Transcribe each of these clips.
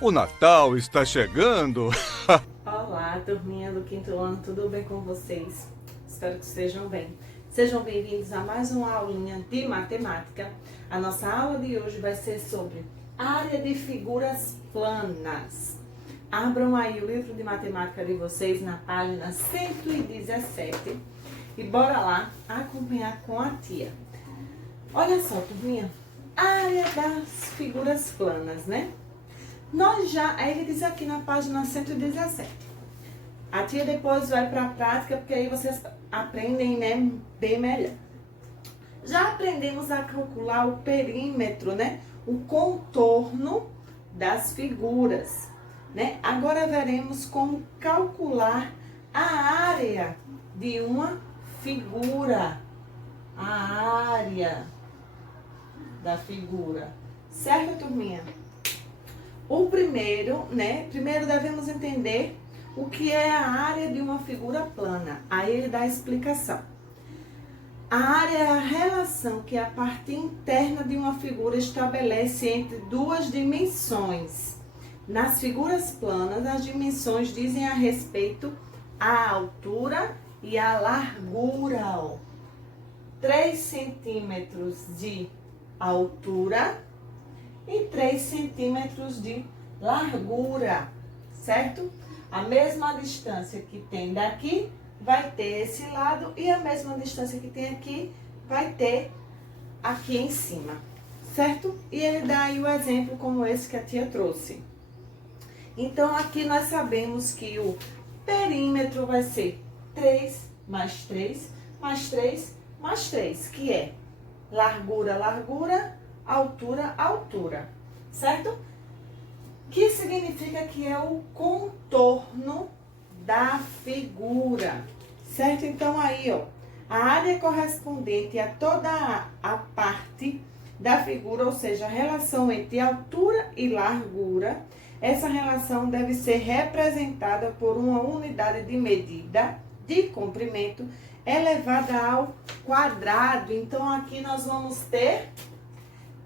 O Natal está chegando. Olá, turminha do quinto ano, tudo bem com vocês? Espero que estejam bem. Sejam bem-vindos a mais uma aulinha de matemática. A nossa aula de hoje vai ser sobre área de figuras planas. Abram aí o livro de matemática de vocês na página 117 e bora lá acompanhar com a tia. Olha só, turminha, área das figuras planas, né? Ele diz aqui na página 117. A tia depois vai para a prática, porque aí vocês aprendem, né, bem melhor. Já aprendemos a calcular o perímetro, né, o contorno das figuras, né? Agora veremos como calcular a área de uma figura. A área da figura. Certo, turminha? O primeiro, né? Primeiro devemos entender o que é a área de uma figura plana. Aí ele dá a explicação. A área é a relação que a parte interna de uma figura estabelece entre duas dimensões. Nas figuras planas, as dimensões dizem a respeito à altura e à largura. 3 centímetros de altura e 3 centímetros de largura, certo? A mesma distância que tem daqui vai ter esse lado e a mesma distância que tem aqui vai ter aqui em cima, certo? E ele dá aí o exemplo como esse que a tia trouxe. Então, aqui nós sabemos que o perímetro vai ser 3 mais 3 mais 3 mais 3, que é largura, largura, altura, altura, certo? Que significa que é o contorno da figura, certo? Então, aí, ó, a área correspondente a toda a parte da figura, ou seja, a relação entre altura e largura, essa relação deve ser representada por uma unidade de medida de comprimento elevada ao quadrado. Então, aqui nós vamos ter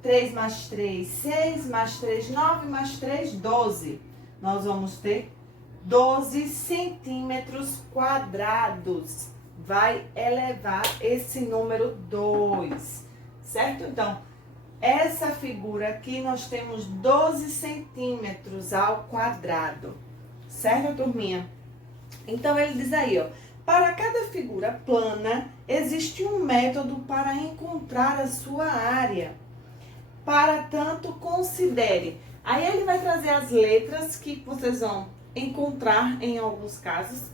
3 mais 3, 6, mais 3, 9, mais 3, 12. Nós vamos ter 12 centímetros quadrados. Vai elevar esse número 2, certo? Então, essa figura aqui nós temos 12 centímetros ao quadrado, certo, turminha? Então, ele diz aí, ó, para cada figura plana, existe um método para encontrar a sua área. Para tanto, considere. Aí ele vai trazer as letras que vocês vão encontrar em alguns casos,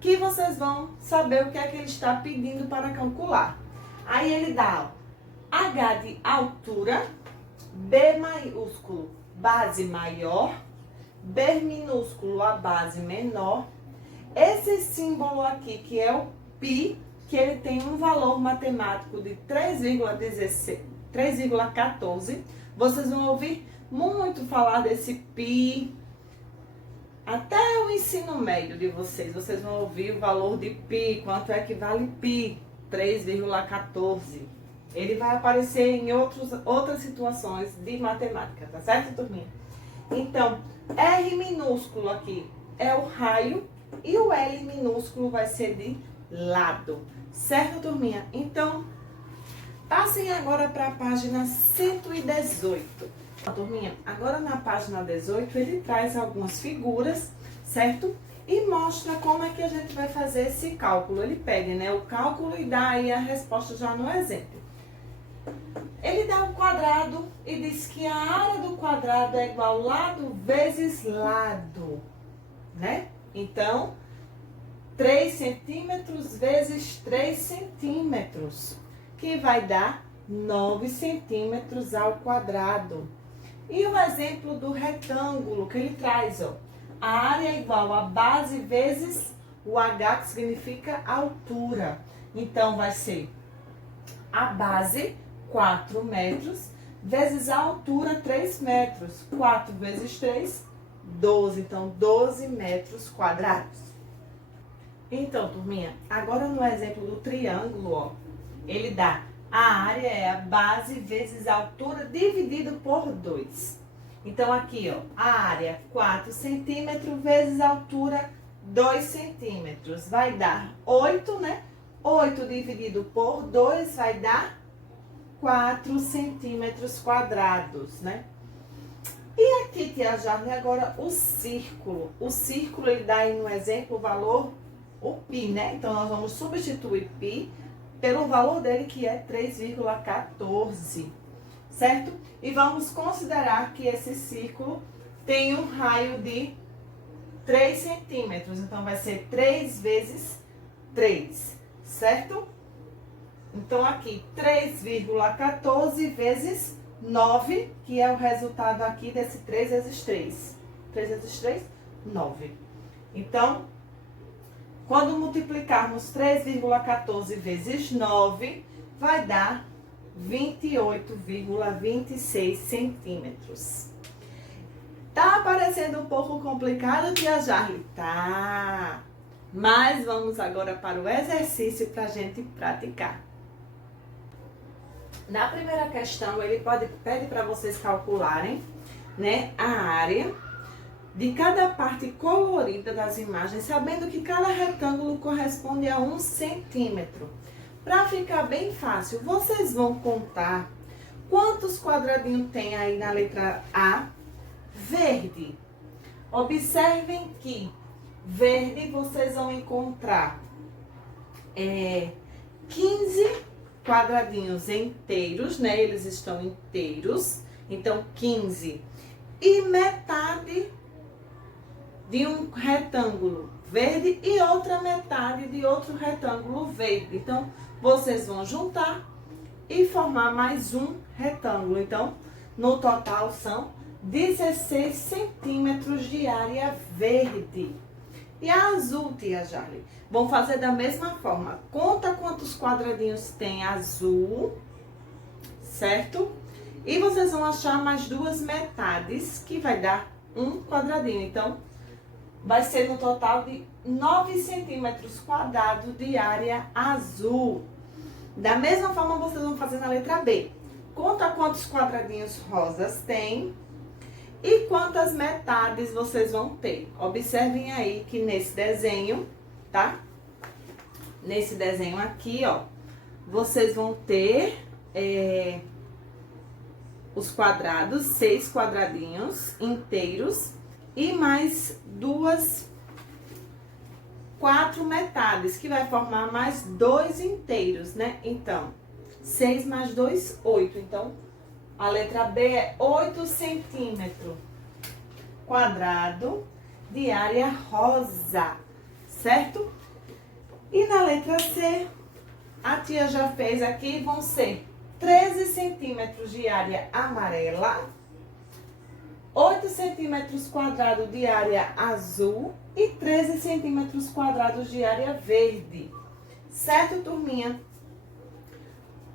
que vocês vão saber o que é que ele está pedindo para calcular. Aí ele dá, ó, H de altura, B maiúsculo, base maior, B minúsculo, a base menor. Esse símbolo aqui, que é o π, que ele tem um valor matemático de 3,14. Vocês vão ouvir muito falar desse π, até o ensino médio de vocês. Vocês vão ouvir o valor de π, quanto é que vale π, 3,14. Ele vai aparecer em outras situações de matemática, tá certo, turminha? Então, R minúsculo aqui é o raio e o L minúsculo vai ser de lado, certo, turminha? Então, passem agora para a página 118. Turminha, agora na página 18 ele traz algumas figuras, certo? E mostra como é que a gente vai fazer esse cálculo. Ele pede, né, o cálculo e dá aí a resposta já no exemplo. Ele dá um quadrado e diz que a área do quadrado é igual lado vezes lado, né? Então, 3 centímetros vezes 3 centímetros, que vai dar 9 centímetros ao quadrado. E o exemplo do retângulo que ele traz, ó, a área é igual a base vezes o H, que significa altura. Então, vai ser a base, 4 metros, vezes a altura, 3 metros. 4 vezes 3, 12. Então, 12 metros quadrados. Então, turminha, agora no exemplo do triângulo, ó, ele dá a área é a base vezes a altura dividido por 2. Então, aqui, ó, a área 4 centímetros vezes a altura 2 centímetros. Vai dar 8, né? 8 dividido por 2 vai dar 4 centímetros quadrados, né? E aqui, tia Jarle, agora o círculo. O círculo, ele dá aí no exemplo o valor, o π, né? Então, nós vamos substituir π pelo valor dele, que é 3,14, certo? E vamos considerar que esse círculo tem um raio de 3 centímetros. Então, vai ser 3 vezes 3, certo? Então, aqui, 3,14 vezes 9, que é o resultado aqui desse 3 vezes 3. 3 vezes 3, 9. Então, quando multiplicarmos 3,14 vezes 9, vai dar 28,26 centímetros. Tá parecendo um pouco complicado, tia Jarle? Tá. Mas vamos agora para o exercício para a gente praticar. Na primeira questão, ele pede para vocês calcularem, né, a área de cada parte colorida das imagens, sabendo que cada retângulo corresponde a 1 centímetro. Para ficar bem fácil, vocês vão contar quantos quadradinhos tem aí na letra A, verde. Observem que verde vocês vão encontrar 15 quadradinhos inteiros, né? Eles estão inteiros, então 15. E metade de um retângulo verde e outra metade de outro retângulo verde. Então, vocês vão juntar e formar mais um retângulo. Então, no total são 16 centímetros de área verde. E a azul, tia Jarle? Vão fazer da mesma forma. Conta quantos quadradinhos tem azul, certo? E vocês vão achar mais duas metades, que vai dar um quadradinho. Então, vai ser no total de 9 centímetros quadrados de área azul. Da mesma forma, vocês vão fazer na letra B. Conta quantos quadradinhos rosas tem e quantas metades vocês vão ter. Observem aí que nesse desenho, tá? Nesse desenho aqui, ó, vocês vão ter os quadrados, 6 quadradinhos inteiros e mais 4 metades, que vai formar mais 2 inteiros, né? Então, 6 mais 2, 8. Então, a letra B é 8 centímetros quadrado de área rosa, certo? E na letra C, a tia já fez aqui, vão ser 13 centímetros de área amarela, 8 centímetros quadrados de área azul e 13 centímetros quadrados de área verde. Certo, turminha?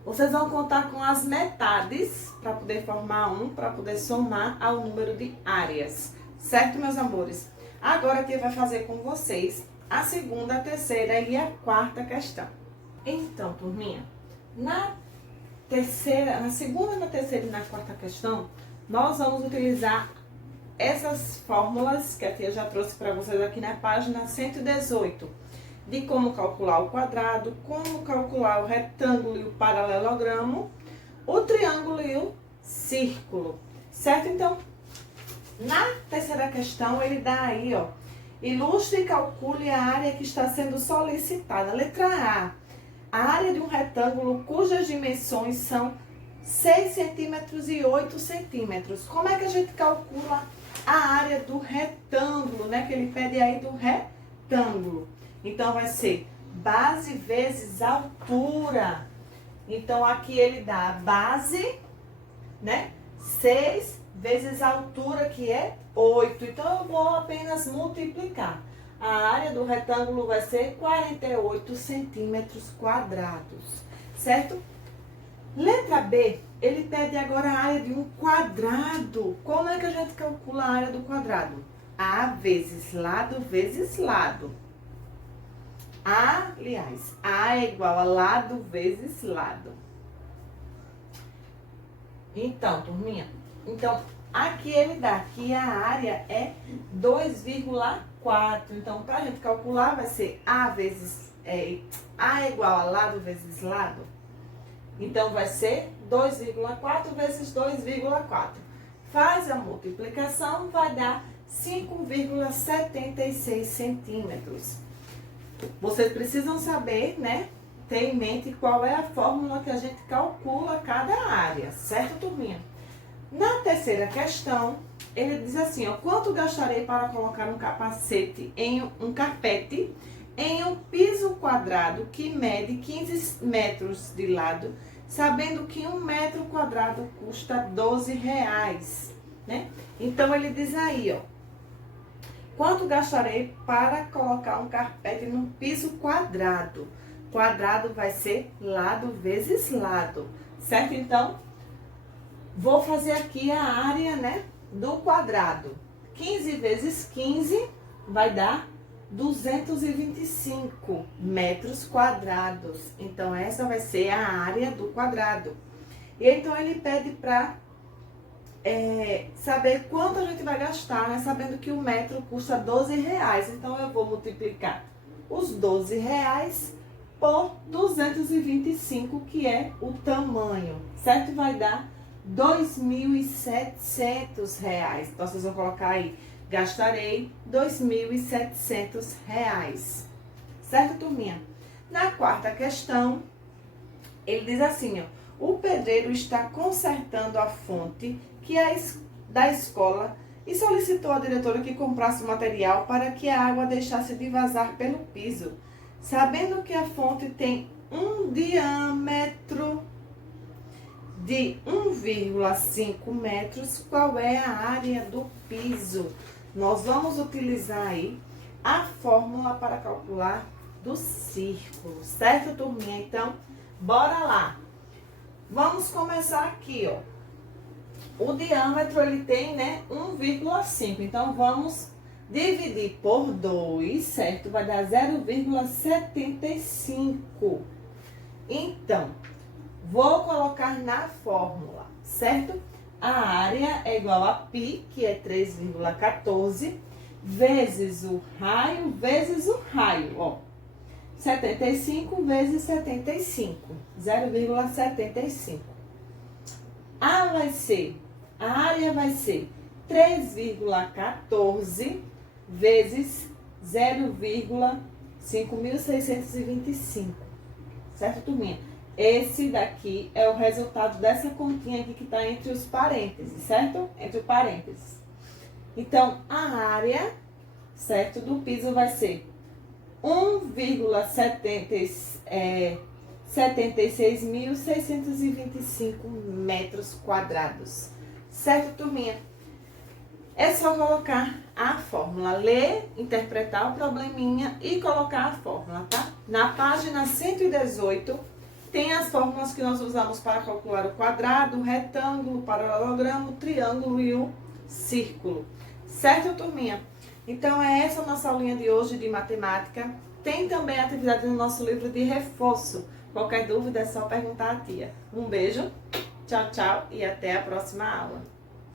Vocês vão contar com as metades para poder formar para poder somar ao número de áreas. Certo, meus amores? Agora, a tia vai fazer com vocês a segunda, a terceira e a quarta questão. Então, turminha, na segunda, na terceira e na quarta questão, nós vamos utilizar essas fórmulas que a tia já trouxe para vocês aqui na página 118, de como calcular o quadrado, como calcular o retângulo e o paralelogramo, o triângulo e o círculo, certo? Então, na terceira questão, ele dá aí, ó, ilustre e calcule a área que está sendo solicitada. Letra A área de um retângulo cujas dimensões são 6 centímetros e 8 centímetros. Como é que a gente calcula a área do retângulo, né? Que ele pede aí do retângulo. Então, vai ser base vezes altura. Então, aqui ele dá a base, né? 6 vezes a altura, que é 8. Então, eu vou apenas multiplicar. A área do retângulo vai ser 48 centímetros quadrados, certo? Letra B, ele pede agora a área de um quadrado. Como é que a gente calcula a área do quadrado? A vezes lado vezes lado. Aliás, A é igual a lado vezes lado. Então, turminha, Aqui ele dá que a área é 2,4. Então, para a gente calcular, vai ser A vezes... A é igual a lado vezes lado. Então, vai ser 2,4 vezes 2,4. Faz a multiplicação, vai dar 5,76 centímetros. Vocês precisam saber, né? Ter em mente qual é a fórmula que a gente calcula cada área, certo, turminha? Na terceira questão, ele diz assim, ó, quanto gastarei para colocar um capacete um carpete em um piso quadrado que mede 15 metros de lado, sabendo que 1 metro quadrado custa R$12, né? Então, ele diz aí, ó, quanto gastarei para colocar um carpete num piso quadrado? Quadrado vai ser lado vezes lado, certo? Então, vou fazer aqui a área, né, do quadrado. 15 vezes 15 vai dar 225 metros quadrados. Então, essa vai ser a área do quadrado. E então, ele pede para saber quanto a gente vai gastar, né? Sabendo que o metro custa R$12. Então, eu vou multiplicar os R$12 por 225, que é o tamanho, certo? Vai dar R$2.700. Então, vocês vão colocar aí, gastarei R$2.700. Certo, turminha? Na quarta questão, ele diz assim, ó, o pedreiro está consertando a fonte da escola e solicitou à diretora que comprasse material para que a água deixasse de vazar pelo piso. Sabendo que a fonte tem um diâmetro de 1,5 metros, qual é a área do piso? Nós vamos utilizar aí a fórmula para calcular do círculo, certo, turminha? Então, bora lá. Vamos começar aqui, ó. O diâmetro, ele tem, né, 1,5. Então, vamos dividir por 2, certo? Vai dar 0,75. Então, vou colocar na fórmula, certo? A área é igual a π, que é 3,14, vezes o raio, ó. 75 vezes 75, 0,75. A área vai ser 3,14 vezes 0,5625. Certo, turminha? Esse daqui é o resultado dessa continha aqui que está entre os parênteses, certo? Entre parênteses. Então, a área, certo, do piso vai ser 1,76.625 metros quadrados. Certo, turminha? É só colocar a fórmula, ler, interpretar o probleminha e colocar a fórmula, tá? Na página 118, tem as fórmulas que nós usamos para calcular o quadrado, o retângulo, o paralelogramo, o triângulo e o círculo. Certo, turminha? Então, é essa a nossa aulinha de hoje de matemática. Tem também a atividade no nosso livro de reforço. Qualquer dúvida é só perguntar à tia. Um beijo, tchau, tchau e até a próxima aula.